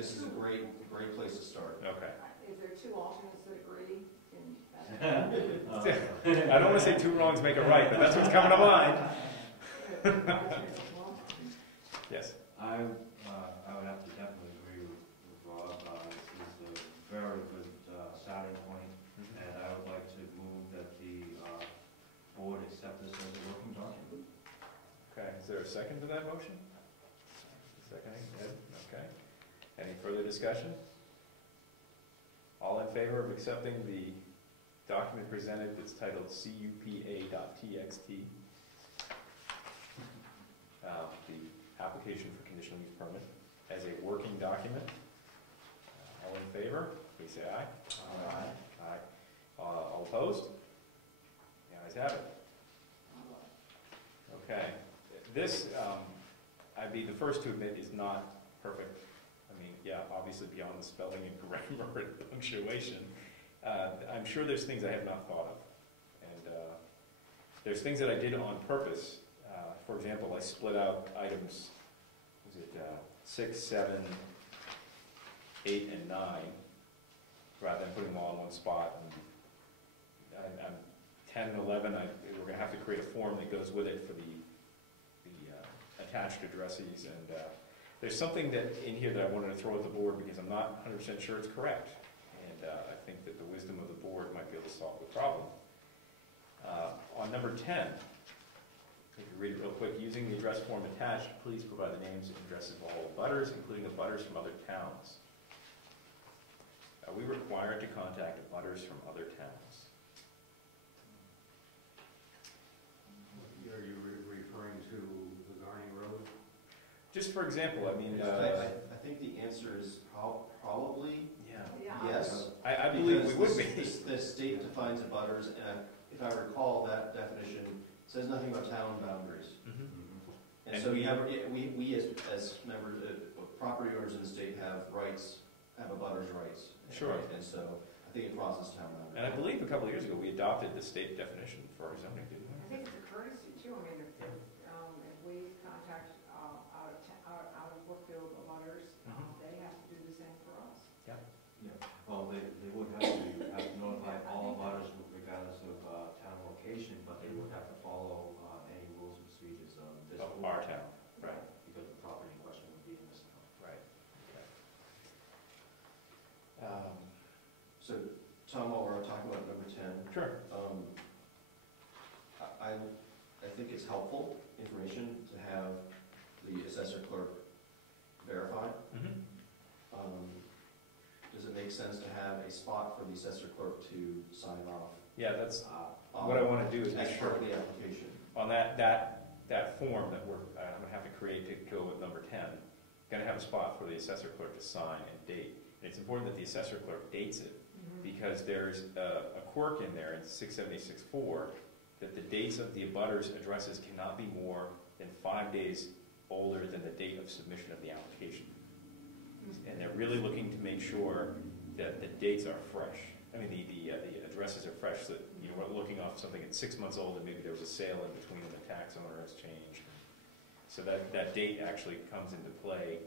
this is a great place to start. Okay. If there are two alternates that agree, I don't want to say two wrongs make a right, but that's what's coming to mind. Yes. I would have to definitely agree with Rob. This is a very good starting point, and I would like to move that the board accept this as a working document. Okay, is there a second to that motion? Seconding, Ed? Okay. Any further discussion? All in favor of accepting the document presented that's titled CUPA.txt, the application for conditional use permit, as a working document? All in favor, please say aye. Aye. Aye. All opposed? The ayes have it. Okay. This, I'd be the first to admit, is not perfect. I mean, yeah, obviously beyond the spelling and grammar and punctuation. I'm sure there's things I have not thought of. And there's things that I did on purpose. For example, I split out items, was it 6, 7, 8, and 9, rather than putting them all in one spot. And I'm 10 and 11, we're going to have to create a form that goes with it for the attached addresses. And there's something that in here that I wanted to throw at the board because I'm not 100% sure it's correct. And I think that the wisdom of the board might be able to solve the problem. On number 10, if you read it real quick, using the address form attached, please provide the names and addresses of all abutters, including abutters from other towns. Are we required to contact abutters from other towns? Are you referring to the Garney Road? Just for example, I mean... I think the answer is probably yes. I believe we would be. The state defines abutters, and if I recall, that definition says nothing about town boundaries. Mm-hmm. And so we as members, property owners in the state have rights, have abutters' rights. Sure. Right? And so I think it crosses town boundaries. And I believe a couple of years ago we adopted the state definition for our zoning, didn't we? I think it's a courtesy too. I mean, if we contact out of Brookfield abutters, they have to do the same for us. Yeah. Yeah. Well, they would have to notify all abutters regardless of town location, but they would have to follow any rules and procedures of this Our town. Right. because the property in question would be in this town. Right. Okay. So, Tom, while we're talking about number 10, Sure. I think it's helpful information to have the assessor clerk verify. Mm-hmm. Does it make sense to have a spot for the assessor clerk to sign off? Yeah, that's what I want to do is make as sure part of the application. on that form that I'm going to have to create to go with number 10, going to have a spot for the assessor clerk to sign and date. And it's important that the assessor clerk dates it because there's a quirk in there in 676.4 that the dates of the abutters' addresses cannot be more than 5 days older than the date of submission of the application. And they're really looking to make sure that the dates are fresh. I mean, the addresses are fresh, so that we're looking off something that's 6 months old and maybe there was a sale in between and the tax owner has changed. So that date actually comes into play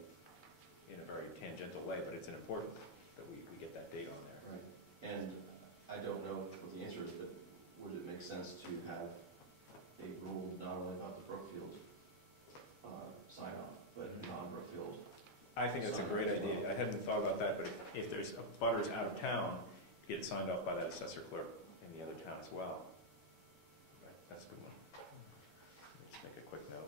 in a very tangential way, but it's important that we get that date on there. Right. And I don't know what the answer is, but would it make sense to have a rule not only about the Brookfield sign-off, but non-Brookfield? I think that's a great idea. I hadn't thought about that, but if there's abutters out of town, get signed off by that assessor clerk in the other town as well. Right. That's a good one. Let's make a quick note.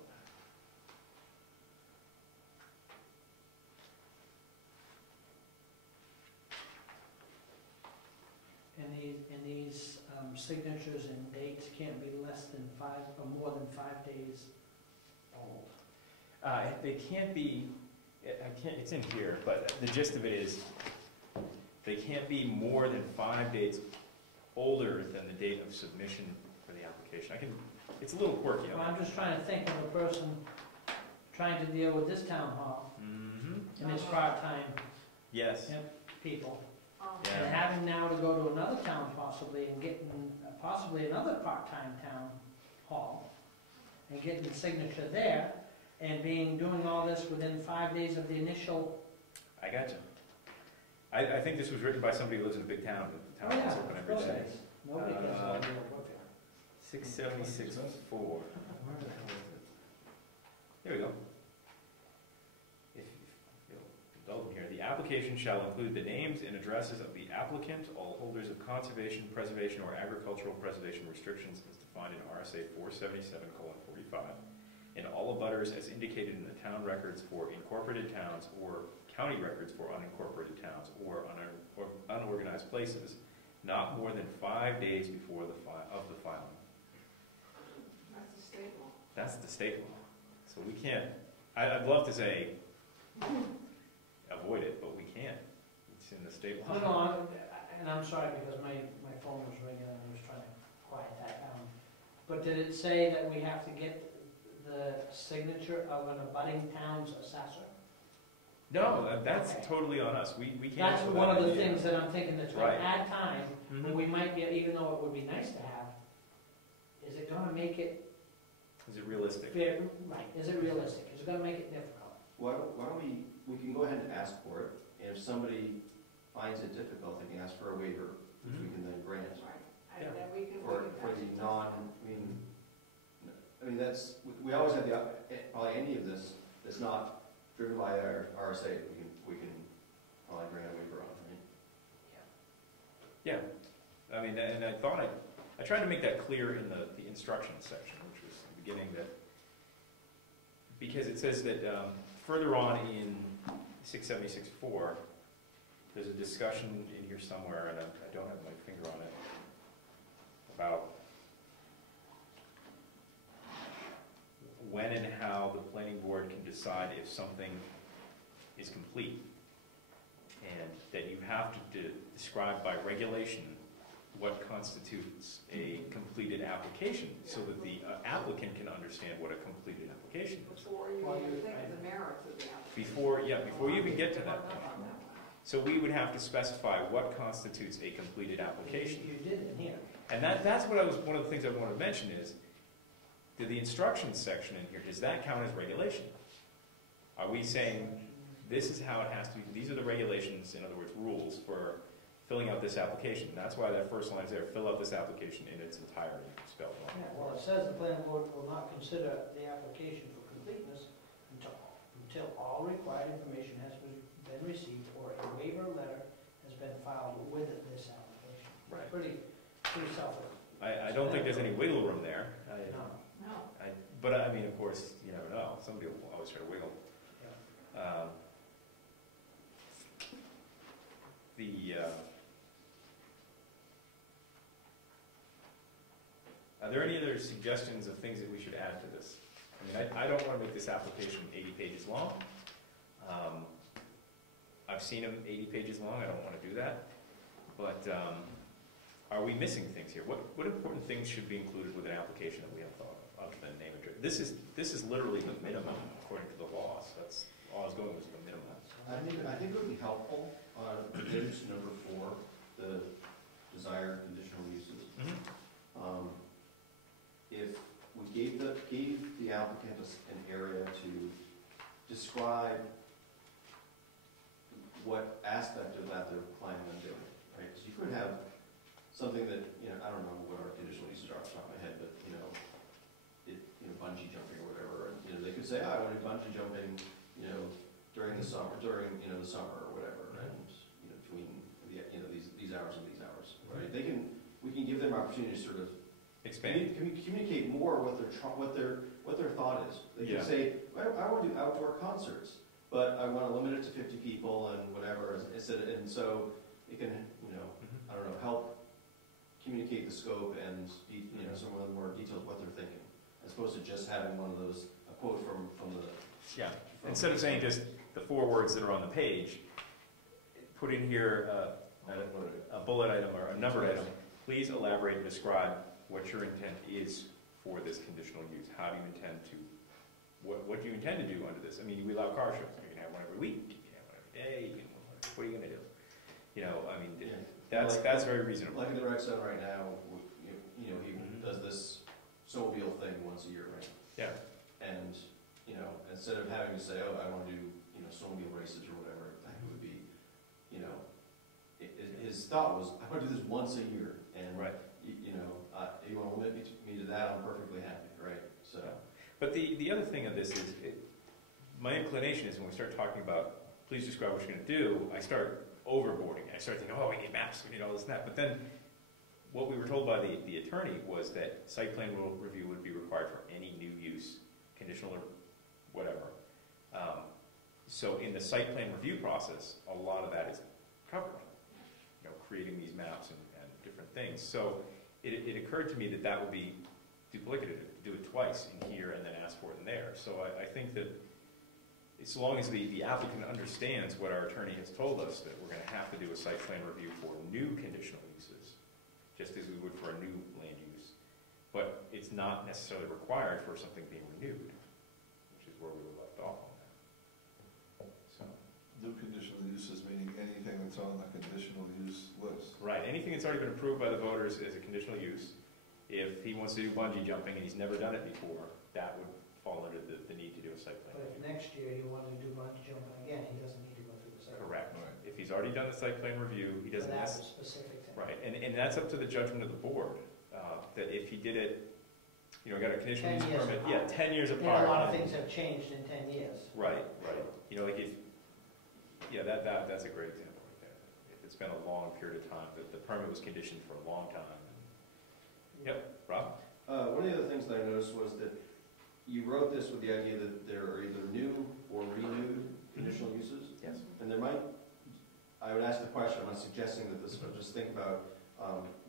And these signatures and dates can't be less than 5 or more than 5 days old. They can't be. It's in here, but the gist of it is they can't be more than 5 days older than the date of submission for the application. It's a little quirky. Well, I'm just trying to think of a person trying to deal with this town hall and his part-time Yes. people. Yeah. And having now to go to another town possibly and getting possibly another part-time town hall and getting the signature there and doing all this within 5 days of the initial I gotcha. I think this was written by somebody who lives in a big town, but the town is open every day. Nobody gets on the Brookfield. 676.4. Where the hell is it? Here we go. If you'll indulge me here, the application shall include the names and addresses of the applicant, all holders of conservation, preservation, or agricultural preservation restrictions as defined in RSA 477:45, and all abutters as indicated in the town records for incorporated towns or county records for unincorporated towns or unorganized places, not more than 5 days before the filing. That's the state law. That's the state law. So we can't, I'd love to say avoid it, but we can't. It's in the state law. No, and I'm sorry because my phone was ringing and I was trying to quiet that down. But did it say that we have to get the signature of an abutting town's assessor? No, that's Okay. totally on us. We can't. That's one of the things that I'm thinking that's going Right. to add time, Mhm. but we might be, even though it would be nice to have, is it going to make it Is it realistic? fair? Right, is it realistic? Is it going to make it difficult? Why don't we can go ahead and ask for it, and if somebody finds it difficult, they can ask for a waiver, which we can then grant. Right. Yeah. And then we can. For the I mean, that's, we always have the, probably any of this that's not driven by our RSA, we can probably grant a waiver on, right? Yeah. I mean, and I thought I tried to make that clear in the instructions section, which was the beginning, that because it says that further on in 676.4, there's a discussion in here somewhere, and I don't have my finger on it, about when and how the planning board can decide if something is complete. And that you have to describe by regulation what constitutes a completed application, so that the applicant can understand what a completed application is. Before you Well, even you- think of the merits of the application. Before you even get to that Up point. on that one. So we would have to specify what constitutes a completed application. You did in here. And that's what one of the things I wanted to mention is, the instructions section in here, does that count as regulation? Are we saying, this is how it has to be, these are the regulations, in other words, rules for filling out this application? That's why that first line is there, fill out this application in its entirety, spelled wrong. Yeah, well, it says the planning board will not consider the application for completeness until all required information has been received or a waiver letter has been filed with this application. Right. Pretty self-evident. I don't think there's any wiggle room there. No. But I mean, of course, you never know. Somebody will always try to wiggle. Are there any other suggestions of things that we should add to this? I mean, I don't want to make this application 80 pages long. I've seen them 80 pages long. I don't want to do that. But are we missing things here? What important things should be included with an application that we have thought of, other than name and address? This is literally the minimum according to the laws. That's all I was going with, the minimum. I think it would be helpful on condition number 4, the desired conditional uses. If we gave the applicant an area to describe what aspect of that they're planning on doing, right? So you could have something that, I don't know what our conditional uses are off the top of my head, but, bungee jumping or whatever, and, they could say, I want to do bungee jumping, during the summer, the summer or whatever, and, between these hours and these hours, right? We can give them opportunity to sort of Expand. communicate more what their thought is. They can say, I want to do outdoor concerts, but I want to limit it to 50 people and whatever, and so it can, I don't know, help communicate the scope and, some of the more details what they're thinking, as opposed to just having one of those, a quote from the. Yeah. Instead of saying just the 4 words that are on the page, put in here a bullet item or a numbered item. Please elaborate and describe what your intent is for this conditional use. How do you intend to, what do you intend to do under this? I mean, we allow car shows. You can have one every week. You can have one every day. What are you going to do? That's very reasonable. Like in the rec center right now, he does this snowmobile thing once a year, right? Yeah. And, instead of having to say, I want to do, snowmobile races or whatever, it would thought was, I want to do this once a year, and, Right. you know, you want to limit me to that, I'm perfectly happy, right? So, But the other thing of this is, my inclination is when we start talking about, please describe what you're going to do, I start overboarding. I start thinking, oh, we need maps, we need all this and that. But then what we were told by the attorney was that site plan review would be required for any new use, conditional or whatever. So in the site plan review process, a lot of that is covered, you know, creating these maps and different things. So it occurred to me that that would be duplicative, to do it twice in here and then ask for it in there. So I think that as long as the applicant understands what our attorney has told us, that we're going to have to do a site plan review for new conditional uses, just as we would for a new land use. But it's not necessarily required for something being renewed, which is where we were left off on that. So, New conditional uses meaning anything that's on the conditional use list. right, anything that's already been approved by the voters as a conditional use. If he wants to do bungee jumping and he's never done it before, that would fall under the need to do a site plan But if review. next year he wanted to do bungee jumping again, he doesn't need to go through the site. Correct. Right. If he's already done the site plan review, he For doesn't that necessarily. specific thing. Right, and that's up to the judgment of the board, that if he did it, you know, got a conditional 10 use years permit, apart. 10 years And apart. a lot of things have changed in 10 years. Right, you know, like if, yeah, that's a great example right there. If it's been a long period of time, that the permit was conditioned for a long time. Yep, Rob? one of the other things that I noticed was that you wrote this with the idea that there are either new or renewed conditional uses. Yes. And there might, I would ask the question, I'm not suggesting that this, but just think about,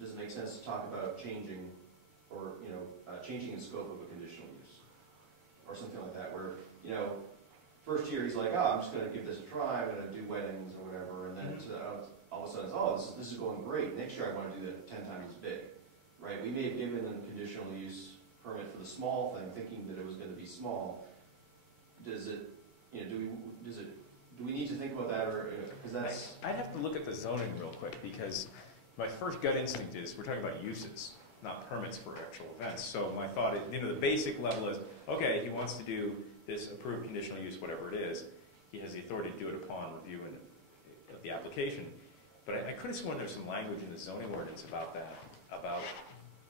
does it make sense to talk about changing or, you know, changing the scope of a conditional use? Or something like that, where, you know, first year he's like, oh, I'm just gonna give this a try, I'm gonna do weddings or whatever, and then all of a sudden, it's, oh, this is going great, next year I wanna do that 10 times as big, right? We may have given a conditional use permit for the small thing, thinking that it was gonna be small. Does it, you know, do we need to think about that, or, because that's, I'd have to look at the zoning real quick, because my first gut instinct is, we're talking about uses, not permits for actual events. So my thought is, you know, the basic level is, okay, he wants to do this approved conditional use, whatever it is, he has the authority to do it upon review of the application. But I could have sworn there's some language in the zoning ordinance about that, about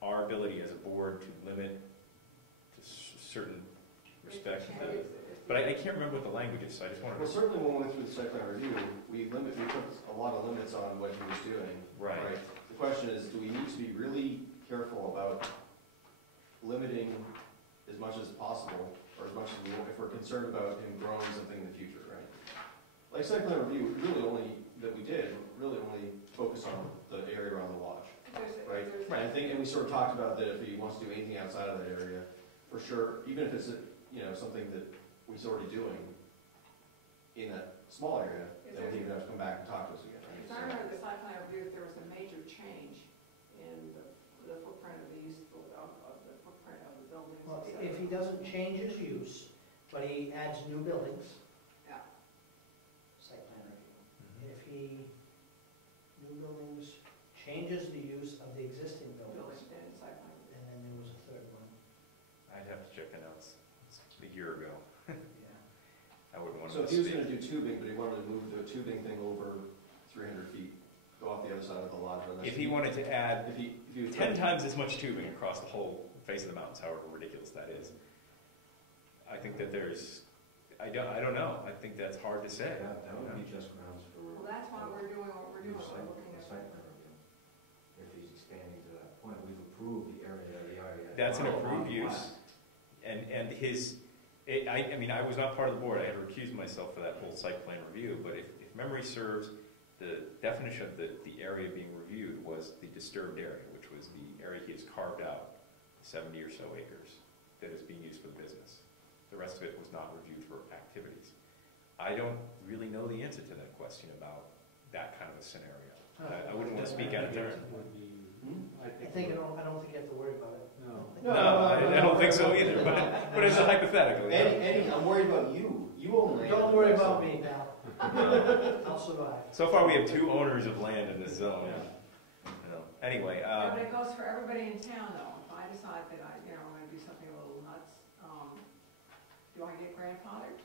our ability as a board to limit to certain respects. But I can't remember what the language is, so I just wanted well, to. certainly when we went through the site plan review, we put a lot of limits on what he was doing. Right. The question is, do we need to be really careful about limiting as much as possible, or as much as we want, if we're concerned about him growing something in the future, right? Like site plan review, that we did, really only focus on the area around the lodge, right? And we sort of talked about that if he wants to do anything outside of that area, for sure, even if it's, you know, something that he's already doing in that small area, then he would have to come back and talk to us again, right? If I remember the site plan review, there was a major change in the footprint of the use, of the footprint of the buildings. Well, et if cetera. he doesn't change his use, but he adds new buildings, Yeah. site plan review. If he, new buildings, changes the use of the existing buildings, Building and site plan review. and then there was a third one. I'd have to check the notes. It's a year ago. Yeah. I wouldn't want to. So if he was gonna do tubing, but he wanted to move the tubing thing over 300 feet, go off the other side of the lodge. If he wanted to add if he 10 times as much tubing across the whole face of the mountains, however ridiculous that is, I think that there's, I don't know. I think that's hard to say. Yeah, that would be just grounds for. Well, that's why we're doing what we're doing, we're looking at. Site plan review. If he's expanding to that point, we've approved the area that he already had. That's an Oh, approved wow. use. And his, I mean, I was not part of the board. I had recused myself for that whole site plan review. But if memory serves, the definition of the area being reviewed was the disturbed area, which was the area he has carved out, 70 or so acres, that is being used for the business. The rest of it was not reviewed for activities. I don't really know the answer to that question about that kind of a scenario. I wouldn't want to speak out of turn. I think, I don't think you have to worry about it. No, I don't think so either, but it's a hypothetical. you know. Eddie, I'm worried about you. You own land. Don't worry about me, pal. I'll survive. So far, we have 2 owners of land in this zone. You know. Anyway, Yeah, but it goes for everybody in town, though. If I decide that I'm gonna do something a little nuts, do I get grandfathered?